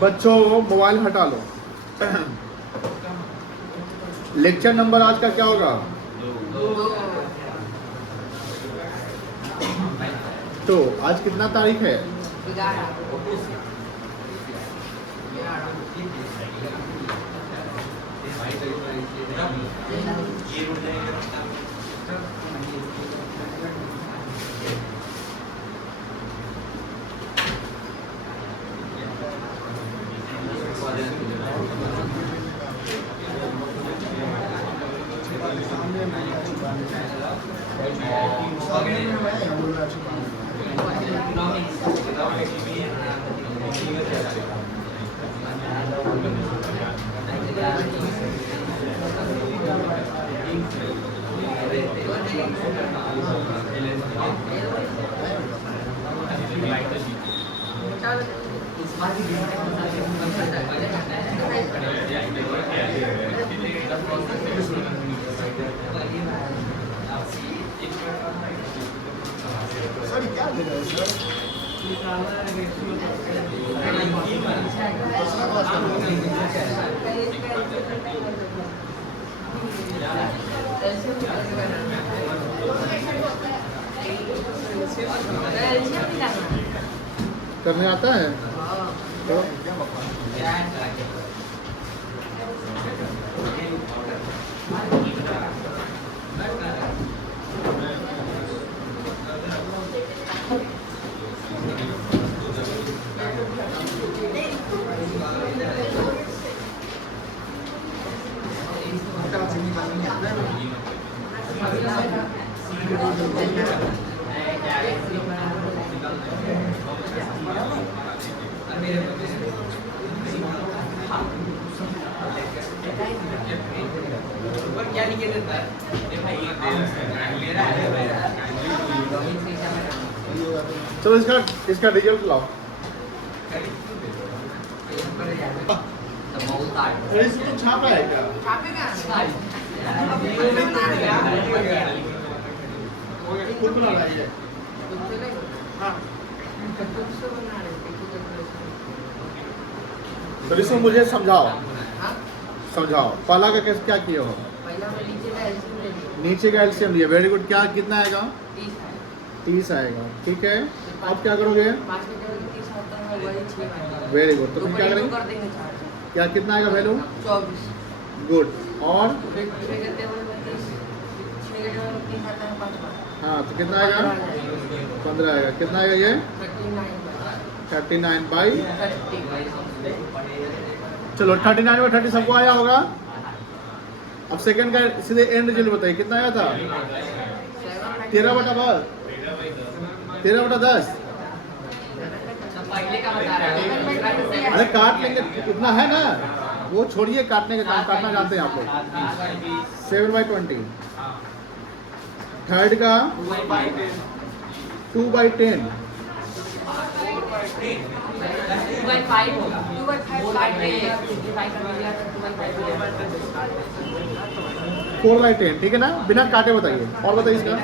बच्चों मोबाइल हटा लो। Lecture number आज का क्या होगा? तो आज कितना तारीख है? करने आता है तो चलो इसका रिजल्ट लाओ। इसमें तो छापा है क्या? खुद बना रहा है। हाँ। तो इसमें मुझे समझाओ पहला का कैसे क्या किया हो? नीचे का एलसीएम लिया। Very good. क्या कितना आएगा? 30 आएगा। ठीक है, अब क्या करोगे? Very good. तो फिर क्या करेंगे? क्या कितना आएगा वैल्यू? 24। गुड। और हाँ, तो कितना आएगा? 15 आएगा। कितना आएगा ये? 39/30। चलो 39/30 सबको आया होगा। अब सेकंड का सीधे एंड रिजल्ट बताइए कितना आया था? 13/10। अरे काट लेंगे, इतना है ना, वो छोड़िए, काटने का काम काटना जानते हैं आप लोग। 7/20। थर्ड का 2/10। 4/10। ठीक है ना, बिना काटे बताइए। और बताइए इसका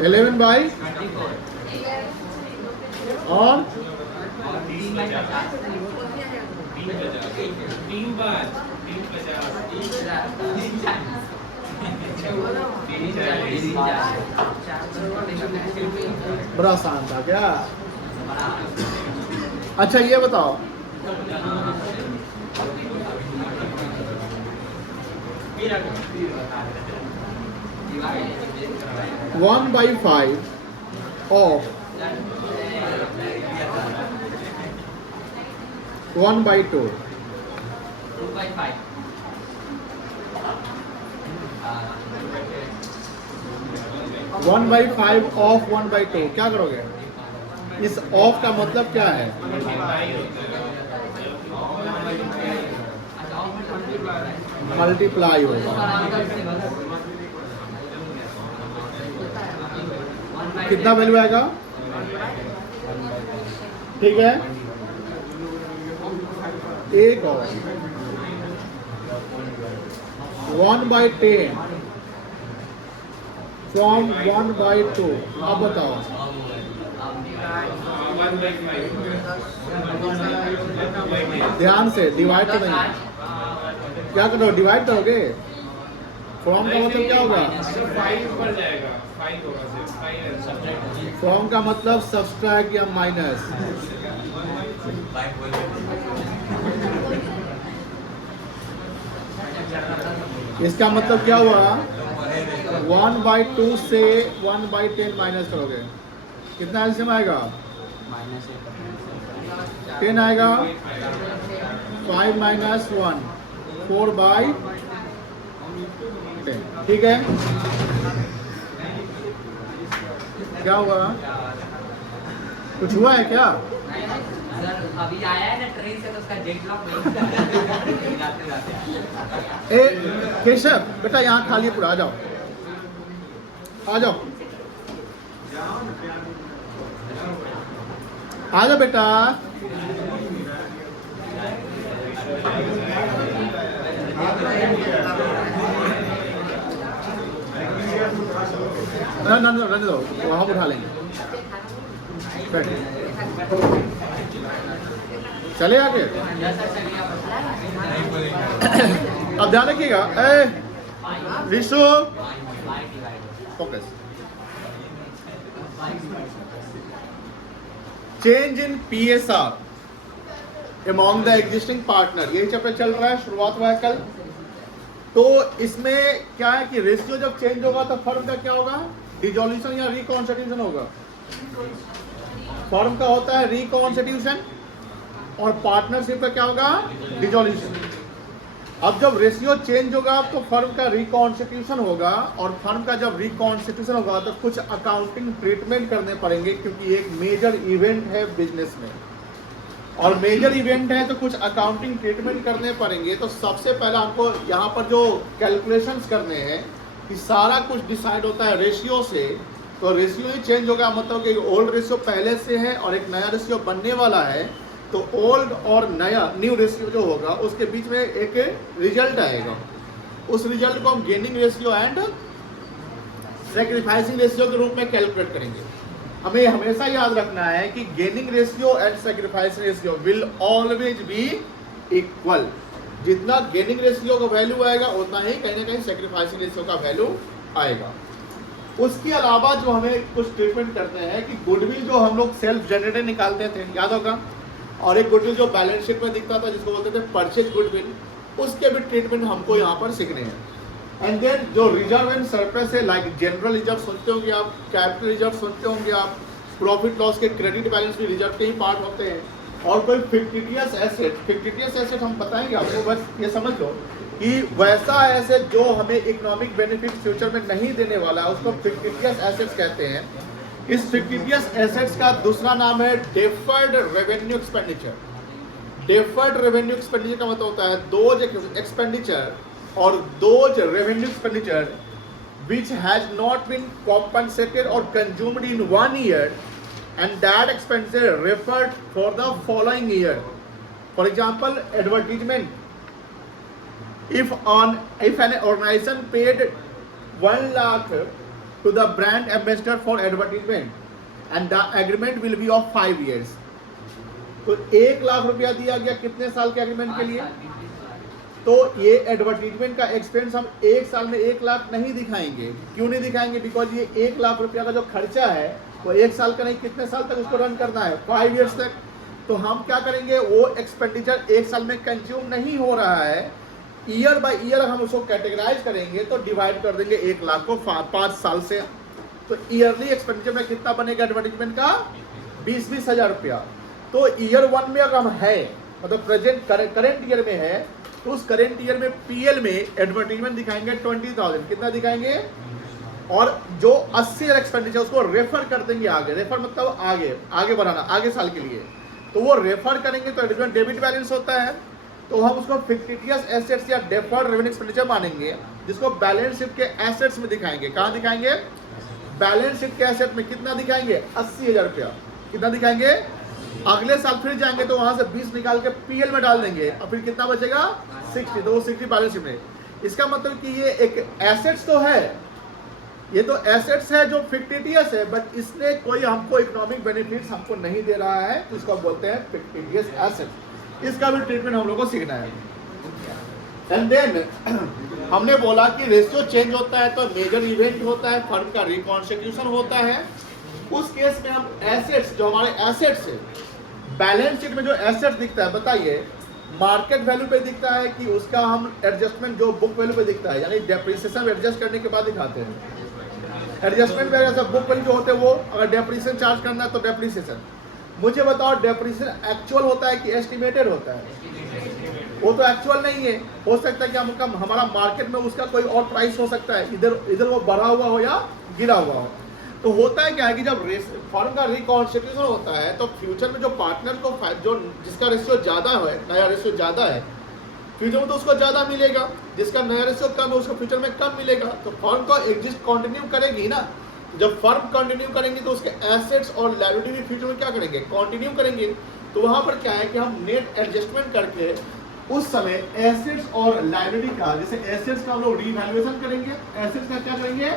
11/, और 3 बड़ा आसान था क्या? अच्छा ये बताओ, वन बाई 5 ऑफ 1/2। 1/5 ऑफ 1/2 क्या करोगे? इस ऑफ का मतलब क्या है? मल्टीप्लाई होगा। कितना वैल्यू आएगा? ठीक है, एक और 1/10 फ्रॉम 1/2। अब बताओ ध्यान से, डिवाइड तो नहीं, क्या करोगे, डिवाइड करोगे। फ्रॉम का मतलब क्या होगा, फ्रॉम का मतलब सब्सट्रैक्ट या माइनस। इसका मतलब क्या हुआ, 1/2 से 1/10 माइनस करोगे, कितना एलसीएम आएगा, 10 आएगा, 5 - 1 4/10। ठीक है, क्या हुआ, कुछ हुआ है क्या, अभी आया है ना ट्रेन से, तो उसका जेट लॉक ए केशव बेटा यहाँ खाली पूरा, आ जाओ आ जाओ आ जाओ बेटा। रहने दो, वहाँ उठा लेंगे, बैठ चले आगे। अब ध्यान रखिएगा, Vishu focus. Change in PSR among the existing partner, यही चैप्टर चल रहा है, शुरुआत हुआ है कल। तो इसमें क्या है कि रेशियो जब चेंज होगा तो फर्म का क्या होगा, डिसॉल्यूशन या रिकॉन्स्टिट्यूशन होगा। फर्म का होता है रिकॉन्स्टिट्यूशन और पार्टनरशिप का क्या होगा, डिसॉल्यूशन। अब जब रेशियो चेंज होगा तो फर्म का रिकॉन्स्टिट्यूशन होगा, और फर्म का जब रिकॉन्स्टिट्यूशन होगा तो कुछ अकाउंटिंग ट्रीटमेंट करने पड़ेंगे, क्योंकि एक मेजर इवेंट है बिजनेस में, और मेजर इवेंट है तो कुछ अकाउंटिंग ट्रीटमेंट करने पड़ेंगे। तो सबसे पहला हमको यहाँ पर जो कैलकुलेशंस करने हैं कि सारा कुछ डिसाइड होता है रेशियो से। तो रेशियो ही चेंज होगा, मतलब कि ओल्ड रेशियो पहले से है और एक नया रेशियो बनने वाला है, तो ओल्ड और नया न्यू रेशियो जो होगा उसके बीच में एक रिजल्ट आएगा। उस रिजल्ट को हम gaining ratio and sacrificing ratio के रूप में कैलकुलेट करेंगे। हमें हमेशा याद रखना है कि gaining ratio and sacrificing ratio will always be equal. जितना गेनिंग रेशियो का वैल्यू आएगा उतना ही कहीं ना कहीं सैक्रिफाइसिंग रेशियो का वैल्यू आएगा। उसके अलावा जो हमें कुछ ट्रीटमेंट करते हैं कि गुडविल जो हम लोग सेल्फ जनरेटेड निकालते थे, याद होगा, और एक गुडविल जो बैलेंस शीट में दिखता था जिसको बोलते थे परचेज गुडविल, उसके भी ट्रीटमेंट हमको यहाँ पर सीखने हैं। एंड देन जो रिजर्व एंड सरप्लस है, लाइक जनरल रिजर्व सुनते होंगे आप, कैपिटल रिजर्व सुनते होंगे आप, प्रॉफिट लॉस के क्रेडिट बैलेंस भी रिजर्व के ही पार्ट होते हैं, और कोई फिक्टिटियस एसेट। फिक्टिटियस एसेट हम बताएंगे आपको, बस ये समझ लो कि वैसा एसेट जो हमें इकोनॉमिक बेनिफिट फ्यूचर में नहीं देने वाला, उसको फिक्टिटियस एसेट्स कहते हैं। इस फिक्टिटियस एसेट्स का दूसरा नाम है deferred revenue expenditure. Deferred revenue expenditure का मतलब होता है दोज एक्सपेंडिचर और those revenue expenditure which has not been compensated or consumed in 1 year and that expenditure referred for the following year. For example, advertisement. If an organization paid 1 lakh to the brand ambassador for advertisement and the agreement will be of 5 years. तो 1 लाख रुपया दिया गया कितने साल के agreement के लिए, तो ये एडवर्टीजमेंट का एक्सपेंस हम 1 साल में 1 लाख नहीं दिखाएंगे। क्यों नहीं दिखाएंगे, बिकॉज ये 1 लाख रुपया का जो खर्चा है वो 1 साल का नहीं, कितने साल तक उसको रन करना है, 5 इयर्स तक। तो हम क्या करेंगे, वो एक्सपेंडिचर 1 साल में कंज्यूम नहीं हो रहा है, ईयर बाय ईयर हम उसको कैटेगराइज करेंगे, तो डिवाइड कर देंगे 1 लाख को 5 साल से। तो ईयरली एक्सपेंडिचर में कितना बनेगा एडवर्टीजमेंट का, 20-20 हज़ार रुपया। तो ईयर 1 में अगर हम है, मतलब प्रेजेंट करेंट ईयर में है, तो उस करेंट ईयर में पीएल में एडवर्टीजमेंट दिखाएंगे 20,000, कितना दिखाएंगे, और जो 80 एक्सपेंडिचर उसको रेफर कर देंगे आगे। रेफर मतलब आगे बढ़ाना, आगे साल के लिए। तो वो रेफर करेंगे तो एडवर्टीजमेंट डेबिट बैलेंस होता है, तो हम उसको फिक्टिटियस एसेट्स या डेफर्ड रेवेन्यू एक्सपेंडिचर मानेंगे, जिसको बैलेंस शीट के एसेट्स में दिखाएंगे। कहाँ दिखाएंगे, बैलेंस शीट के एसेट में कितना दिखाएंगे, 80,000 रुपया। कितना दिखाएंगे, अगले साल फिर जाएंगे तो वहां से 20 निकाल के पीएल में डाल देंगे और फिर कितना बचेगा 60, तो वो 60 बैलेंस शीट में। इसका मतलब कि ये एक एसेट्स तो है, ये तो एसेट्स है जो फिक्टिटियस है, बट इसने कोई हमको इकोनॉमिक बेनिफिट्स हमको नहीं दे रहा है, तो इसको बोलते हैं फिक्टिटियस एसेट। इसका भी ट्रीटमेंट हम लोग को सीखना है। एंड देन हमने बोला कि रेशियो चेंज होता है तो मेजर इवेंट होता है, फर्म का रिकॉन्स्टिट्यूशन होता है। उस केस में हम एसेट्स, जो हमारे एसेट्स है, बैलेंस शीट में जो एसेट दिखता है, बताइए मार्केट वैल्यू पे दिखता है कि उसका हम एडजस्टमेंट जो बुक वैल्यू पे दिखता है, यानी डेप्रिसिएशन एडजस्ट करने के बाद दिखाते हैं। एडजस्टमेंट वगैरह सब बुक वैल्यू जो होते हैं वो, अगर डेप्रिसिएशन चार्ज करना है तो डेप्रिसिएशन। मुझे बताओ डेप्रिसिएशन एक्चुअल होता है कि एस्टिमेटेड होता है? वो तो एक्चुअल नहीं है। हो सकता है कि हमारा मार्केट में उसका कोई और प्राइस हो सकता है, इधर वो बढ़ा हुआ हो या गिरा हुआ हो। तो होता है क्या है कि जब फर्म का रिकॉन्स्टिट्यूशन होता है तो फ्यूचर में जो पार्टनर को जो जिसका रेशियो ज़्यादा है, नया रेशियो ज़्यादा है, फ्यूचर में तो उसको ज़्यादा मिलेगा, जिसका नया रेशियो कम है उसको फ्यूचर में कम मिलेगा। तो फर्म को एग्जिस्ट कंटिन्यू करेगी ना। जब फर्म कंटिन्यू करेंगी तो उसके एसेट्स और लायबिलिटी भी फ्यूचर में क्या करेंगे, कंटिन्यू करेंगे। तो वहाँ पर क्या है कि हम नेट एडजस्टमेंट करके उस समय एसेट्स और लायबिलिटी का, जैसे एसेट्स का हम लोग रीवैल्यूएशन करेंगे, एसेट्स का क्या करेंगे,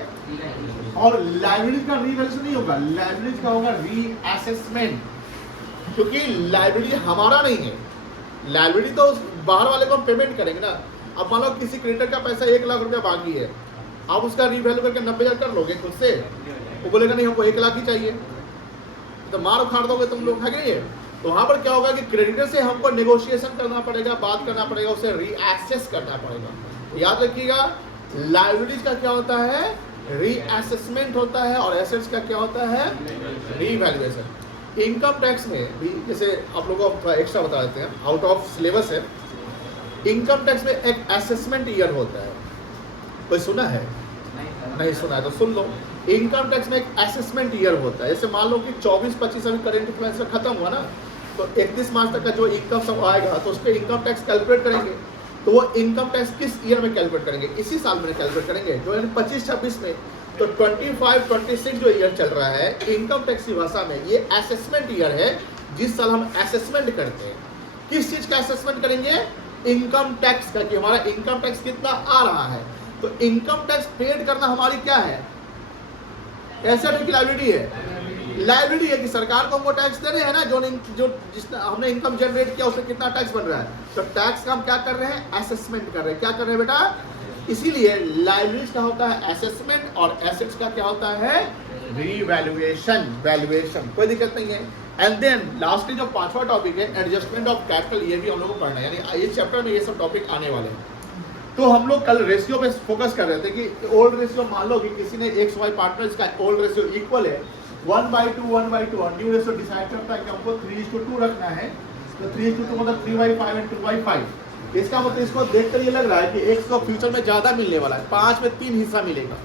और लायबिलिटी का रीवैल्यूएशन नहीं होगा, लायबिलिटी का होगा रीअसेसमेंट, क्योंकि लायबिलिटी हमारा नहीं है। लायबिलिटी तो बाहर वाले को हम पेमेंट करेंगे ना। अब मान लो किसी क्रेडिटर का पैसा 1 लाख रुपया बाकी है, आप उसका रीवैल्यू करके 90,000 कर लोगे खुद से? वो बोलेगा नहीं हमको 1 लाख ही चाहिए, तो मार उखाड़ दोगे तुम लोग, है कि नहीं? तो वहाँ पर क्या होगा कि क्रेडिटर से हमको नेगोशिएशन करना पड़ेगा, बात करना पड़ेगा, उसे रीएसेस करना पड़ेगा। तो याद रखिएगा, लायबिलिटीज का क्या होता है, रीअसेसमेंट होता है, और एसेट्स का क्या होता है, रीवैल्यूएशन। इनकम टैक्स में भी, जैसे आप लोगों को एक्स्ट्रा बता देते हैं, आउट ऑफ सिलेबस है, इनकम टैक्स में एक असेसमेंट ईयर होता है। कोई सुना है? नहीं सुना है तो सुन लो। इनकम टैक्स में एक असेसमेंट ईयर होता है। जैसे मान लो कि 24-25 अभी करेंट अफेयर्स में खत्म हुआ ना, तो 31 मार्च तक का जो इनकम सब आएगा तो उस पर इनकम टैक्स कैलकुलेट करेंगे। तो वो इनकम टैक्स किस ईयर में कैलकुलेट करेंगे, इसी साल में कैलकुलेट करेंगे, जो यानी 25-26 में। तो 25-26 जो ईयर चल रहा है इनकम टैक्स की भाषा में, ये असेसमेंट ईयर है, जिस साल हम असेसमेंट करते हैं। किस चीज़ का असेसमेंट करेंगे, इनकम टैक्स का, कि हमारा इनकम टैक्स कितना आ रहा है। तो इनकम टैक्स पेड करना हमारी क्या है, एसेट है कि लायबिलिटी है? लायबिलिटी है कि सरकार को हमको टैक्स दे रहे हैं ना, जो जिसने हमने इनकम जनरेट किया उसमें कितना टैक्स बन रहा है। तो टैक्स का हम क्या कर रहे हैं, असेसमेंट कर रहे हैं। क्या कर रहे हैं बेटा? इसीलिए लायबिलिटीज का होता है असेसमेंट और एसेट्स का क्या होता है, रीवैल्यूएशन, वैल्यूएशन। कोई दिक्कत नहीं है। एंड देन लास्टली जो 5वां टॉपिक है एडजस्टमेंट ऑफ कैपिटल, ये भी हम लोग को पढ़ना है, यानी इस चैप्टर में ये सब टॉपिक आने वाले हैं। तो हम लोग कल रेशियो पे फोकस कर रहे थे कि ओल्ड रेशियो, मान लो कि किसी ने एक्स वाई पार्टनर, इसका ओल्ड रेशियो इक्वल है 1/2 और न्यू रेशियो डिसाइड करता है कि हमको 3:2 रखना है। तो 3:2 मतलब 3/5 एंड 2/5। इसका मतलब इसको देखकर ये लग रहा है कि एक्स को फ्यूचर में ज़्यादा मिलने वाला है, 5 में 3 हिस्सा मिलेगा,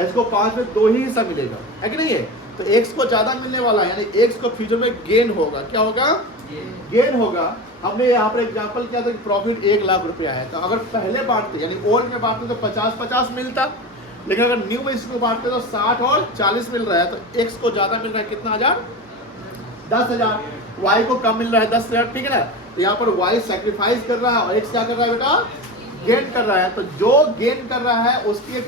इसको 5 में 2 ही हिस्सा मिलेगा, है कि नहीं है? तो एक्स को ज़्यादा मिलने वाला है, यानी एक्स को फ्यूचर में गेन होगा। क्या होगा? गेन होगा। हमने यहाँ पर एग्जांपल किया था कि प्रॉफिट 1 लाख रुपया है, तो अगर पहले बांटते यानी ओल्ड में बांटते तो 50-50 मिलता, लेकिन अगर न्यू में इसको बांटते तो 60 और 40 मिल रहा है। तो एक्स को ज़्यादा मिल रहा है कितना, 1000, 10,000। वाई को कम मिल रहा है 10,000, ठीक है ना? तो यहाँ पर वाई सैक्रिफाइस कर रहा है और एक्स क्या कर रहा है बेटा, गेन कर रहा है। तो जो गेन कर रहा है उसकी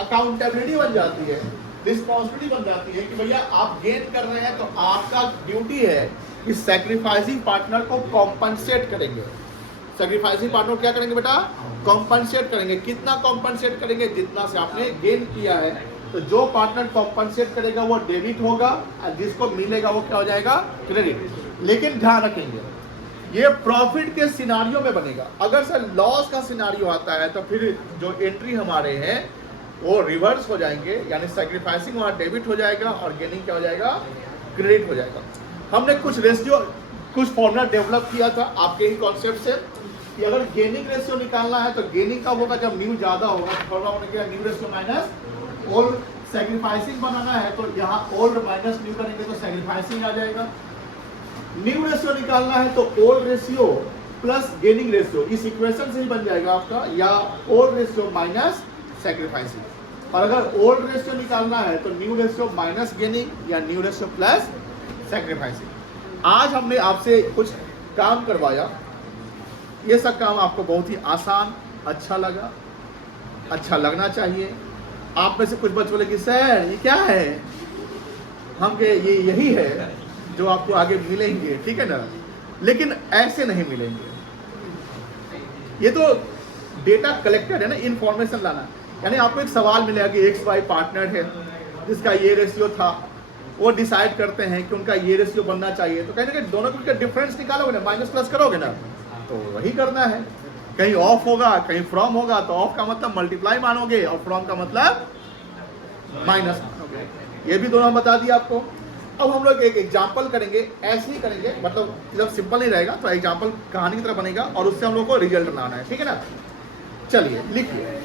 अकाउंटेबिलिटी बन जाती है, रिस्पॉन्सिबिलिटी बन जाती है कि भैया आप गेन कर रहे हैं तो आपका ड्यूटी है कि सैक्रिफाइसिंग पार्टनर को कॉम्पनसेट करेंगे। सैक्रिफाइसिंग पार्टनर क्या करेंगे बेटा, कॉम्पनसेट करेंगे। कितना कॉम्पनसेट करेंगे, जितना से आपने गेन किया है। तो जो पार्टनर कॉम्पनसेट करेगा वो डेबिट होगा और जिसको मिलेगा वो क्या हो जाएगा, क्रेडिट। लेकिन ध्यान रखेंगे ये प्रॉफिट के सिनारियो में बनेगा। अगर सर लॉस का सिनारियो आता है तो फिर जो एंट्री हमारे हैं वो रिवर्स हो जाएंगे, यानी सैक्रिफाइसिंग वहाँ डेबिट हो जाएगा और गेनिंग क्या हो जाएगा, क्रेडिट हो जाएगा। हमने कुछ रेशियो, कुछ फॉर्मूला डेवलप किया था आपके ही कॉन्सेप्ट से कि अगर गेनिंग रेशियो निकालना है तो गेनिंग कब होगा, जब न्यू ज़्यादा होगा। फॉर्मूला होने के new ratio minus old. Sacrificing बनाना है तो यहाँ ओल्ड माइनस न्यू करेंगे तो सैक्रिफाइसिंग आ जाएगा। न्यू रेशियो निकालना है तो old ratio plus gaining ratio, इस इक्वेशन से ही बन जाएगा आपका, या ओल्ड रेशियो माइनस सैक्रिफाइसिंग। और अगर ओल्ड रेशियो निकालना है तो न्यू रेशियो माइनस गेनिंग या न्यू रेशियो प्लस सैक्रिफाइसिंग। आज हमने आपसे कुछ काम करवाया, ये सब काम आपको बहुत ही आसान, अच्छा लगा, अच्छा लगना चाहिए। आप में से कुछ बच्चे बोले कि सर ये क्या है, हम के ये यही है जो आपको आगे मिलेंगे, ठीक है ना, लेकिन ऐसे नहीं मिलेंगे। ये तो डेटा कलेक्टेड है ना, इंफॉर्मेशन लाना। यानी आपको एक सवाल मिलेगा कि एक्स वाई पार्टनर है जिसका ये रेशियो था, वो डिसाइड करते हैं कि उनका ये रेशियो बनना चाहिए, तो कहीं ना कहीं दोनों का डिफरेंस निकालोगे ना, माइनस प्लस करोगे ना, तो वही करना है। कहीं ऑफ होगा कहीं फ्रॉम होगा, तो ऑफ का मतलब मल्टीप्लाई मानोगे और फ्रॉम का मतलब माइनस मानोगे। ये भी दोनों बता दिया आपको। अब हम लोग एक एग्जाम्पल करेंगे, ऐसे ही करेंगे, मतलब जब सिंपल नहीं रहेगा तो एग्जाम्पल कहानी की तरह बनेगा और उससे हम लोग को रिजल्ट बनाना है, ठीक है ना। चलिए लिखिए।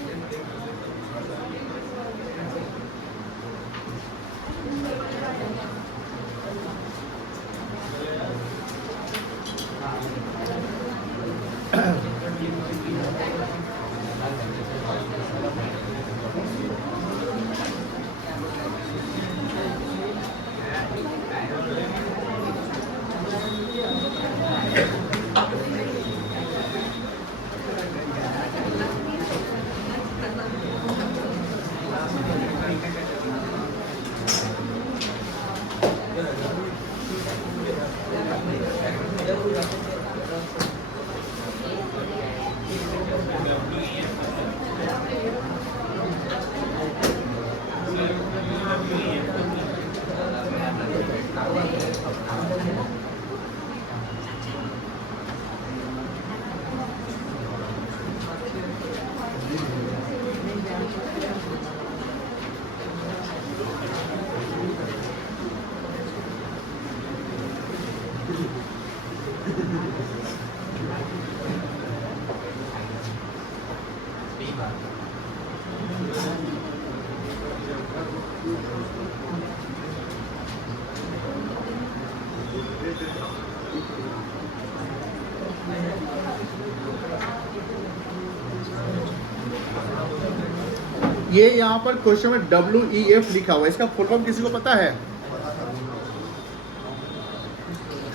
ये यहाँ पर क्वेश्चन में WEF लिखा हुआ है, इसका फुल फॉर्म किसी को पता है?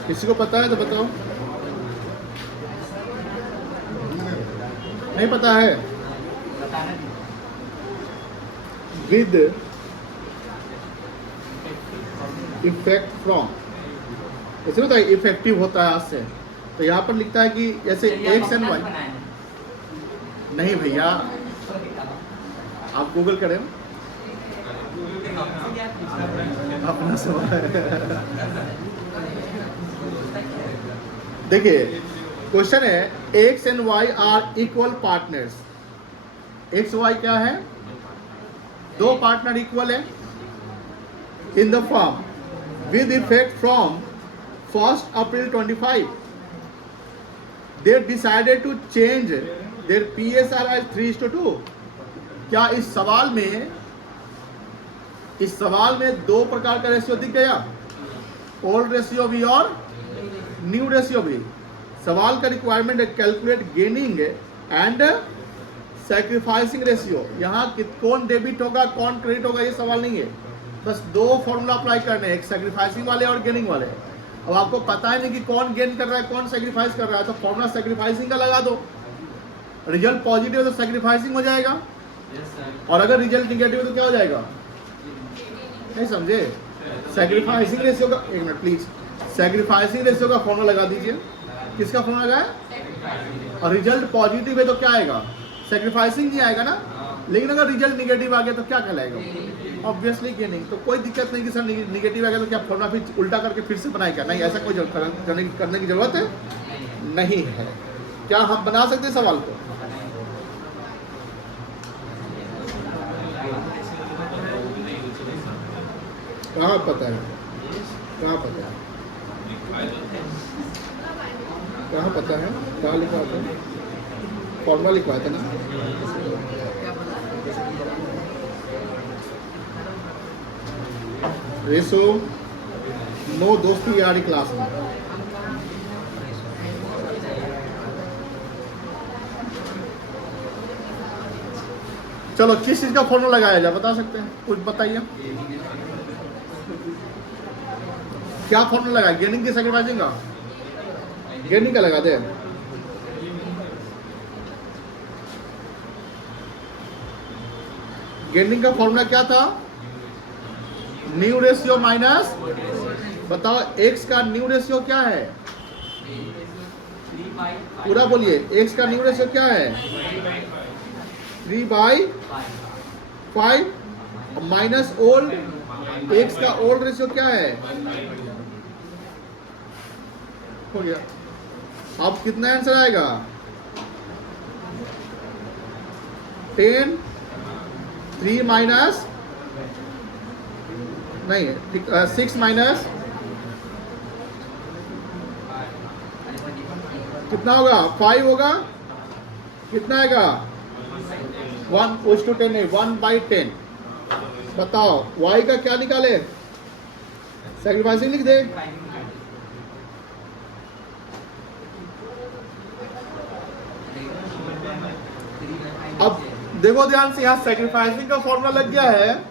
किसी को पता है तो बताओ। नहीं पता है? विद इफेक्ट फ्रॉम, ऐसे होता है, इफेक्टिव होता है आज से। तो यहाँ पर लिखता है कि जैसे एक्स एंड वाई। नहीं भैया, आप गूगल करें अपना सवाल। देखिए क्वेश्चन है, x and y are equal partners. X y क्या है? दो पार्टनर इक्वल है in the form with effect from 1st April 25 they decided to change their PSR as 3:2। क्या इस सवाल में दो प्रकार का रेशियो दिख गया, ओल्ड रेशियो भी और न्यू रेशियो भी। सवाल का रिक्वायरमेंट है calculate gaining and sacrificing ratio. यहाँ कौन डेबिट होगा कौन क्रेडिट होगा ये सवाल नहीं है, बस दो फॉर्मूला अप्लाई करने हैं, एक सैक्रिफाइसिंग वाले और गेनिंग वाले। अब आपको पता है नहीं कि कौन गेन कर रहा है कौन सैक्रिफाइस कर रहा है, तो फॉर्मूला सैक्रिफाइसिंग का लगा दो। रिजल्ट पॉजिटिव तो सैक्रिफाइसिंग हो जाएगा, और अगर रिजल्ट निगेटिव तो क्या हो जाएगा? नहीं समझे? सैक्रिफाइसिंग रेशियो का, एक मिनट प्लीज, सैक्रिफाइसिंग रेशियो का फॉर्मूला लगा दीजिए। किसका फॉर्मूला लगाए? और रिजल्ट पॉजिटिव है तो क्या आएगा? सैक्रिफाइसिंग ही आएगा ना। लेकिन अगर रिजल्ट निगेटिव आ गया तो क्या कहलाएगा? Obviously gaining. तो कोई दिक्कत नहीं कि सर निगेटिव आ गया तो क्या फॉर्मूला फिर उल्टा करके फिर से बनाए क्या? नहीं, ऐसा कोई करने की जरूरत है नहीं है। क्या हम बना सकते हैं सवाल को? कहाँ पता है? कहाँ पता है? कहाँ पता है? कहाँ लिखा था? फॉर्मूला लिखवाया था ना। रेशो नो दोस्तों यारी क्लास में। चलो किस चीज का फॉर्मूला लगाया जाए बता सकते हैं? कुछ बताइए। क्या फॉर्मूला लगा, गेनिंग की सैक्रिफाइसिंग का? गेनिंग का लगा दे। गेनिंग का फॉर्मूला क्या था? न्यू रेशियो माइनस, बताओ एक्स का न्यू रेशियो क्या है? पूरा बोलिए, एक्स का न्यू रेशियो क्या है? 3/5 माइनस ओल्ड, एक्स का ओल्ड रेशियो क्या है? हो गया। अब कितना आंसर आएगा? 10, 3 माइनस नहीं 6 माइनस कितना होगा? 5 होगा। कितना आएगा? 1:10 नहीं, 1/10। बताओ y का क्या निकाले? सैक्रिफाइसिंग लिख दे। अब देखो ध्यान से, यहाँ सैक्रिफाइसिंग का फॉर्मूला लग गया है।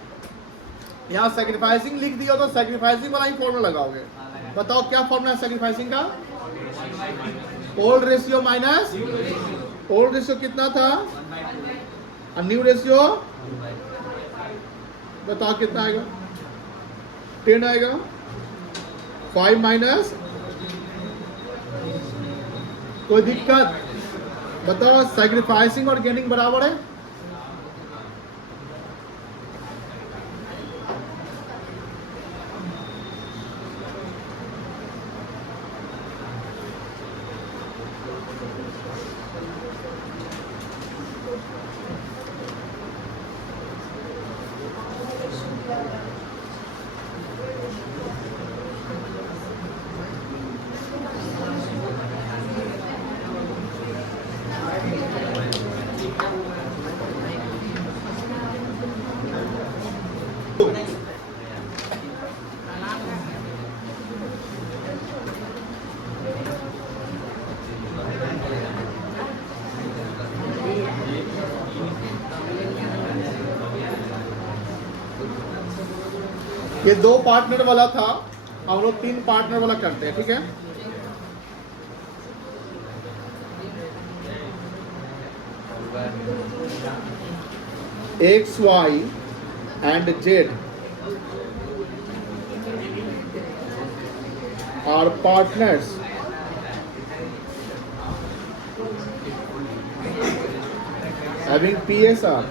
यहाँ सैक्रिफाइसिंग लिख दिया तो सैक्रिफाइसिंग वाला ही फॉर्मूला लगाओगे। बताओ क्या फॉर्मूला है सैक्रिफाइसिंग का? Old ratio minus old ratio कितना था? और न्यू रेशियो बताओ कितना आएगा? 10 आएगा। 5 माइनस, कोई दिक्कत? बताओ सैक्रिफाइसिंग और गेनिंग बराबर है? ये 2 पार्टनर वाला था, हम लोग 3 पार्टनर वाला करते हैं, ठीक है? X, Y and Z are partners having PSR.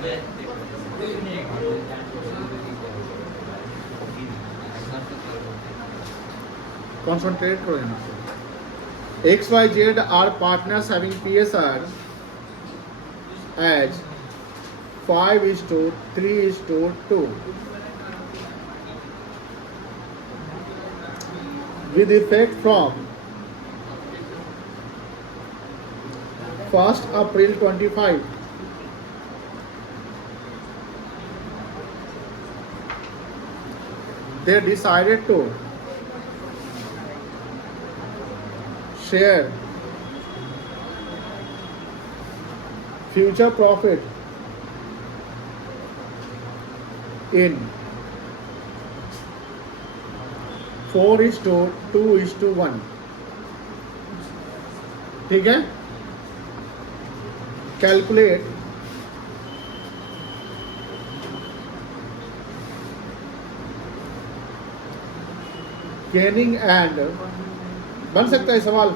Concentrate करो यहाँ पे। X, Y, Z are partners having PSR as 5:3:2 with effect from 1st April 25. They decided to share future profit in 4:2:1. ठीक है? कैलकुलेट गेनिंग एंड, बन सकता है सवाल?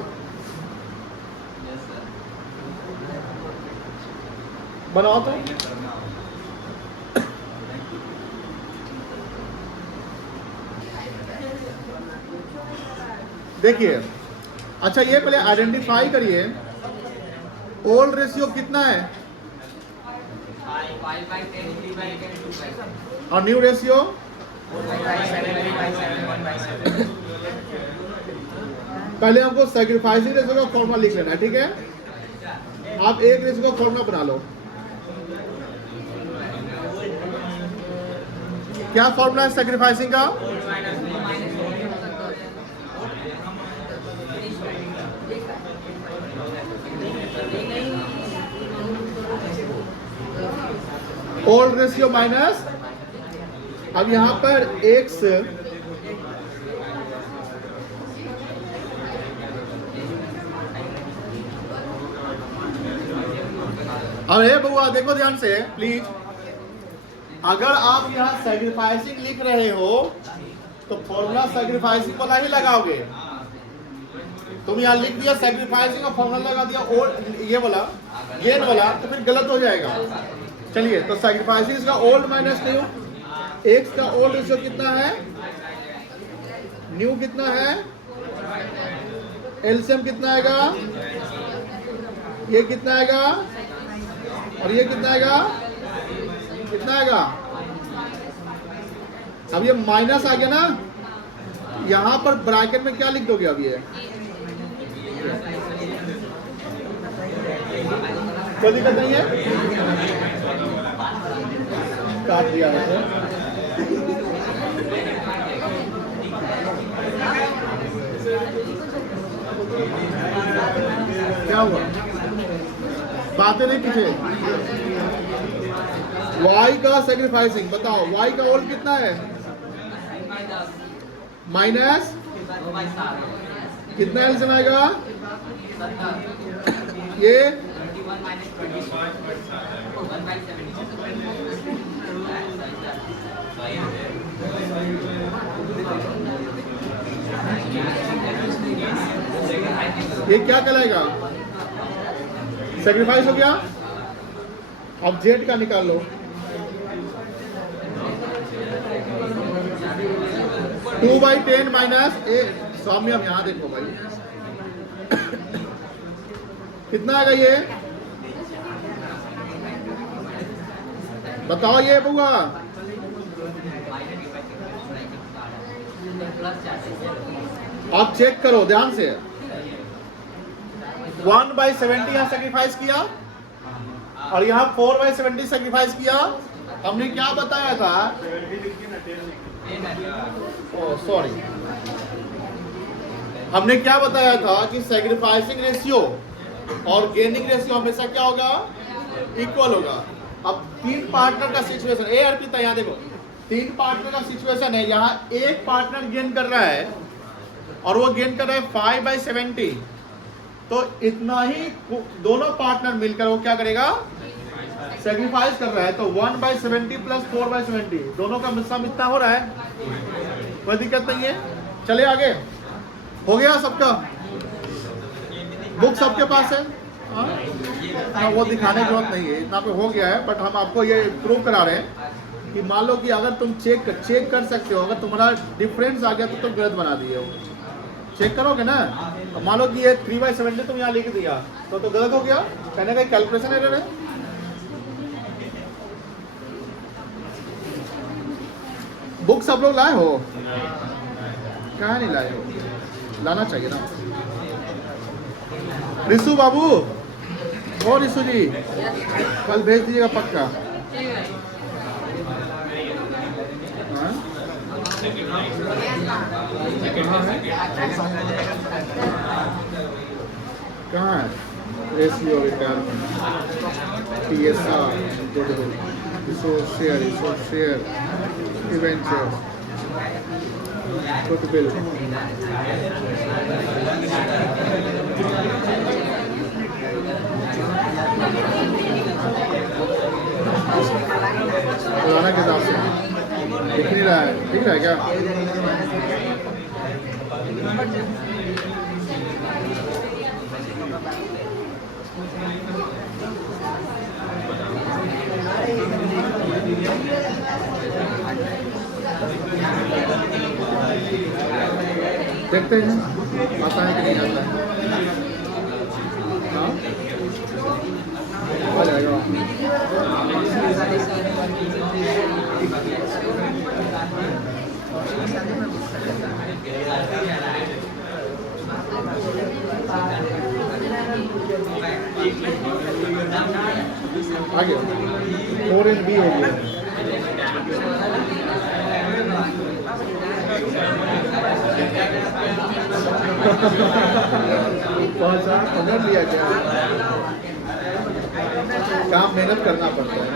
बनाओ तो। देखिए, अच्छा ये पहले आइडेंटिफाई करिए, ओल्ड रेशियो कितना है 5/10, 3/10, 2/10. और न्यू रेशियो 4/7, पहले हमको सैक्रिफाइसिंग रेशियो का फॉर्मूला लिख लेना है, ठीक है? आप एक रेशियो का फॉर्मूला बना लो। क्या फॉर्मूला है सैक्रिफाइसिंग का? ओल्ड रेशियो माइनस, अब यहां पर x अरे बुआ देखो ध्यान से प्लीज, अगर आप यहाँ सैक्रिफाइसिंग लिख रहे हो तो फॉर्मूला सैक्रिफाइसिंग वाला ही लगाओगे। तुम यहाँ लिख दिया सैक्रिफाइसिंग और फॉर्मूला लगा दिया और ये वाला गेन वाला, तो फिर गलत हो जाएगा। चलिए, तो सैक्रिफाइसिंग का ओल्ड माइनस न्यू, एक्स का ओल्ड रेशियो कितना है, न्यू कितना है, एलसीएम कितना आएगा, ये कितना आएगा और ये कितना आएगा, कितना आएगा। अब ये माइनस आ गया ना, यहां पर ब्रैकेट में क्या लिख दोगे अब ये, कोई दिक्कत नहीं है, काट दिया वैसे। क्या हुआ, बातें नहीं पीछे। y का सैक्रिफाइसिंग बताओ, y का ओल्ड कितना है, माइनस कितना एलसीएम आएगा, ये क्या कहलाएगा, सैक्रिफाइस हो गया। अब जेड का निकाल लो, 2/10 माइनस ए, स्वामी हम यहाँ देखो भाई कितना आएगा ये बताओ, ये बुआ आप चेक करो ध्यान से। 1/70 यहाँ सैक्रिफाइस किया और यहाँ 4/70 सैक्रिफाइस किया। हमने क्या बताया था, सॉरी, हमने क्या बताया था कि सैक्रिफाइसिंग रेशियो और गेनिंग रेशियो हमेशा क्या होगा, इक्वल होगा। अब तीन पार्टनर का सिचुएशन, ए और पी, यहाँ देखो तीन पार्टनर का सिचुएशन है, यहाँ एक पार्टनर गेन कर रहा है और वो गेन कर रहा है 5/70, तो इतना ही दोनों पार्टनर मिलकर वो क्या करेगा, सैक्रिफाइस कर रहा है। तो 1/70 प्लस 4/70 दोनों का सम इतना हो रहा है, कोई दिक्कत नहीं है। चलिए आगे, हो गया सबका, बुक सबके पास है, हाँ वो दिखाने की जरूरत नहीं है, इतना पे हो गया है। बट हम आपको ये प्रूव करा रहे हैं कि मान लो कि अगर तुम चेक कर सकते हो, अगर तुम्हारा डिफरेंस आ गया तो तुम गलत बना दिए हो, चेक करोगे ना। मान लो कि ये 3/70 तुम यहाँ लिख दिया तो गलत हो गया, कहने का कैलकुलेशन एरर है। बुक सब लोग लाए हो, कहाँ नहीं लाए हो, लाना चाहिए ना। रिशु बाबू, ओ रिशु जी, कल भेज दीजिएगा पक्का। कहाँ है ratio return, TSR, resource share, event share, goodwill, पुराना किताब से दिख नहीं रहा है, दिख रहा है क्या? देखते हैं आता है कि नहीं आता है। हाँ आ जाएगा। आ गया 4NB हो गया। पकड़ लिया क्या? काम मेहनत करना पड़ता है।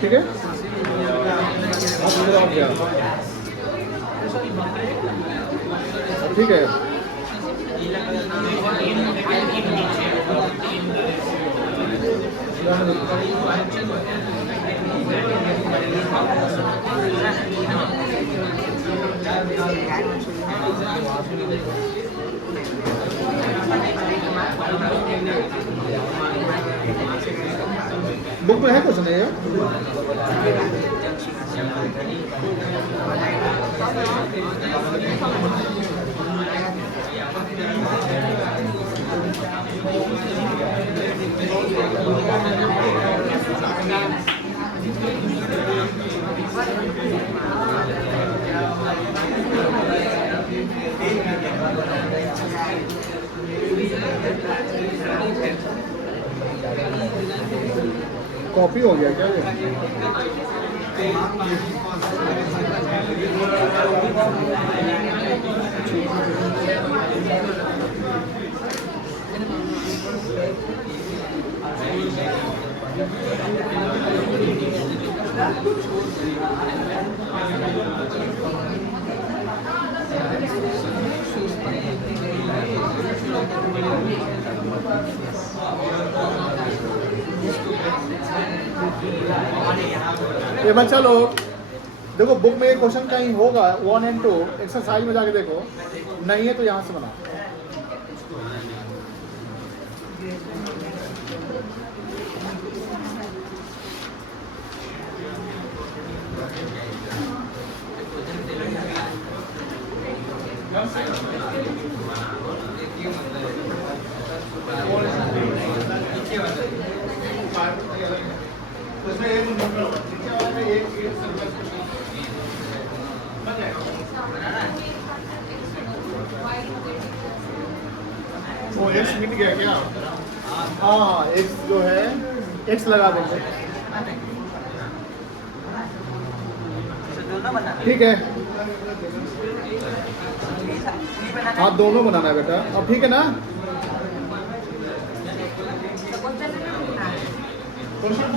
ठीक है, आप गया ठीक है। बुक में है कुछ नहीं है? कॉपी हो गया क्या ये? ये बच्चा लोग देखो, बुक में एक क्वेश्चन कहीं होगा 1 and 2, एक्सरसाइज में जाके देखो, नहीं है तो यहाँ से बना। उसमें एक वो एक्स मिट गया क्या? हाँ, एक्स जो है एक्स लगा देंगे, ठीक है। हाँ, दोनों बनाना है बेटा, अब ठीक है ना? क्वेश्चन